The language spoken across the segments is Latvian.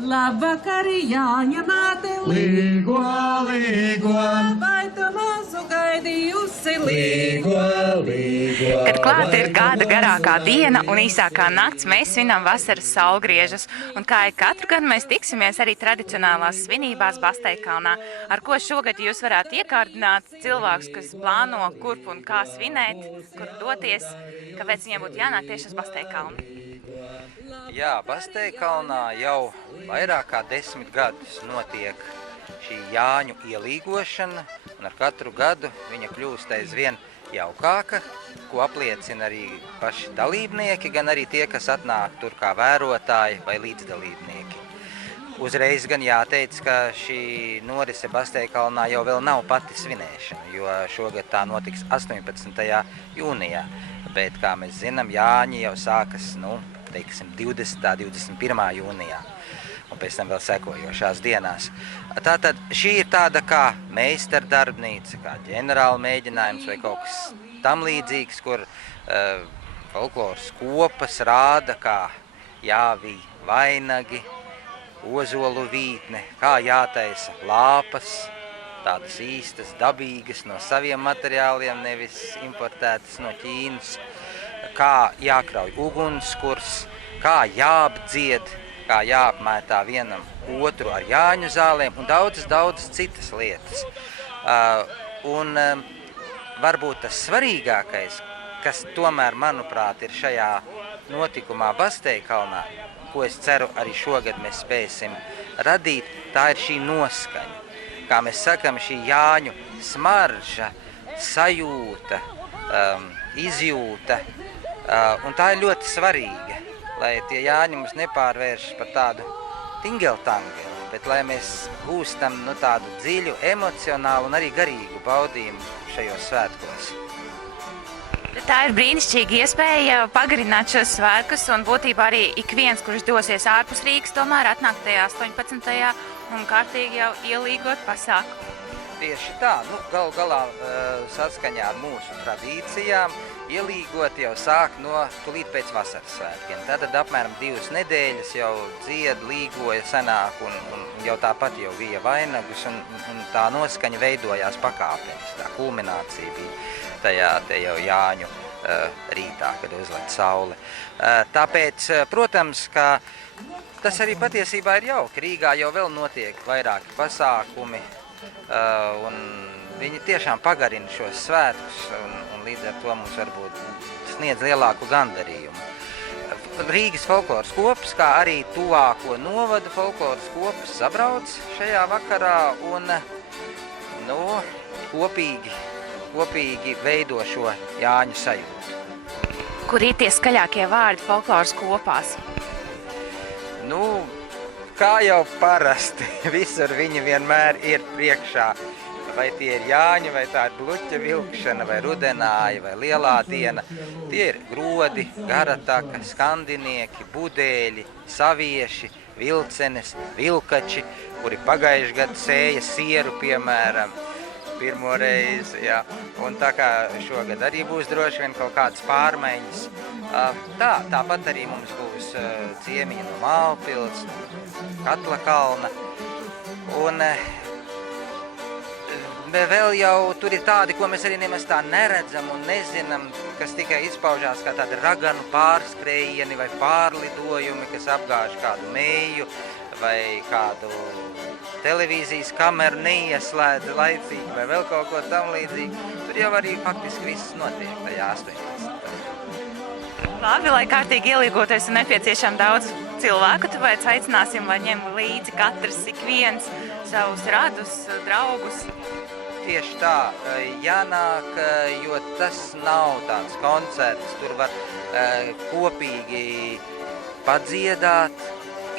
Labvakar, Jāņa māte, Līgo, līgo, vai tu mazu gaidījusi līgo, līgo. Kad klāt ir gada garākā diena un īsākā nakts, mēs svinam vasaras saulgriežus. Un kā ik katru gadu mēs tiksimies arī tradicionālās svinībās Basteikalnā, ar ko šogad jūs varētu iekārdināt cilvēkus, kas plāno, kurp un kā svinēt, kur doties, kāpēc viņiem būtu jānāk tieši uz Basteikalnu. Jā, Basteikalnā jau vairāk kā 10 gadus notiek šī Jāņu ielīgošana, un ar katru gadu viņa kļūst aizvien jaukāka, ko apliecina arī paši dalībnieki, gan arī tie, kas atnāk tur kā vērotāji vai līdzdalībnieki. Uzreiz gan jāteic, ka šī norise Basteikalnā jau vēl nav pati svinēšana, jo šogad tā notiks 18. jūnijā, bet, kā mēs zinām, Jāņi jau sākas, 20. 21. jūnijā, un pēc tam vēl sekojošās dienās. Tātad šī ir tāda kā meistardarbnīca, kā ģenerāla mēģinājums vai kaut kas tam līdzīgs, kur folkloras kopas rāda, kā jāvī vainagi, ozolu vītne, kā jātaisa lāpas, tādas īstas, dabīgas, no saviem materiāliem, nevis importētas no Ķīnas, kā jākrauj ugunskurs, kā jāapdzied, kā jāapmētā vienam otru ar Jāņu zālēm un daudzas citas lietas. Varbūt tas svarīgākais, kas tomēr, manuprāt, ir šajā notikumā Basteikalnā, ko es ceru arī šogad mēs spēsim radīt, tā ir šī noskaņa. Kā mēs sakam, šī Jāņu smarža, sajūta, izjūta, un tā ir ļoti svarīga, lai tie Jāņi mums nepārvērš par tādu tingeltangeli, bet lai mēs gūstam tādu dziļu, emocionālu un arī garīgu baudījumu šajos svētkos. Tā ir brīnišķīga iespēja pagarināt šos svētkus, un būtībā arī ik viens, kurš dosies ārpus Rīgas, tomēr atnāk tajā 18. un kārtīgi jau ielīgot pasākumu. Tieši tā, galu galā saskaņā ar mūsu tradīcijām ielīgot jau sāk tūlīt pēc vasaras svētkiem. Tātad apmēram 2 nedēļas jau dzied, līgoja, sanāk un jau tāpat jau vija vainagus un tā noskaņa veidojās pakāpenis. Tā kulminācija bija tajā jau Jāņu rītā, kad uzlec saule. Tāpēc, protams, ka tas arī patiesībā ir jauki. Rīgā jau vēl notiek vairāki pasākumi, un viņi tiešām pagarina šos svētkus, un līdz ar to mums varbūt sniedz lielāku gandarījumu. Rīgas folkloras kopas, kā arī tuvāko novadu folkloras kopas sabrauc šajā vakarā un kopīgi veido šo Jāņu sajūtu. Kur ir tie skaļākie vārdi folkloras kopās? Kā jau parasti, visur viņi vienmēr ir priekšā. Vai tie ir Jāņi, vai tā ir bluķa vilkšana, vai rudenāja, vai lielā diena. Tie ir grodi, garataka, skandinieki, budēļi, savieši, vilcenes, vilkači, kuri pagājuši gadu sēja sieru, piemēram, pirmo reizi. Jā. Un tā kā šogad arī būs droši vien kaut kādas pārmaiņas. Tāpat arī mums būs ciemiņi no Mālpils, Katlakalna. Un vēl jau tur ir tādi, ko mēs arī nemaz tā neredzam un nezinām, kas tikai izpaužās kā tādi raganu pārskrējieni vai pārlidojumi, kas apgāž kādu mēju vai kādu televīzijas kameru neieslēdz laicīgi vai vēl kaut ko tam līdzīgi. Tur jau arī faktiski viss notiek tajā 18. Labi, lai kārtīgi ielīgoties ir nepieciešami daudz cilvēku, tāpēc aicināsim, lai ņem līdzi katrs ik viens savus radus, draugus. Tieši tā, jānāk, jo tas nav tāds koncerts, tur var kopīgi padziedāt,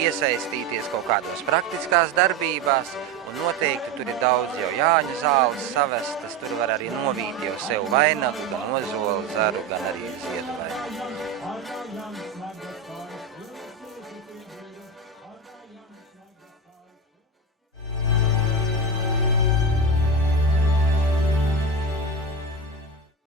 iesaistīties kaut kādos praktiskās darbībās, un noteikti tur ir daudz jau Jāņu zāles savestas, tur var arī novīt jau sev vainagu, gan ozolu zaru, gan arī ziedu vainagu.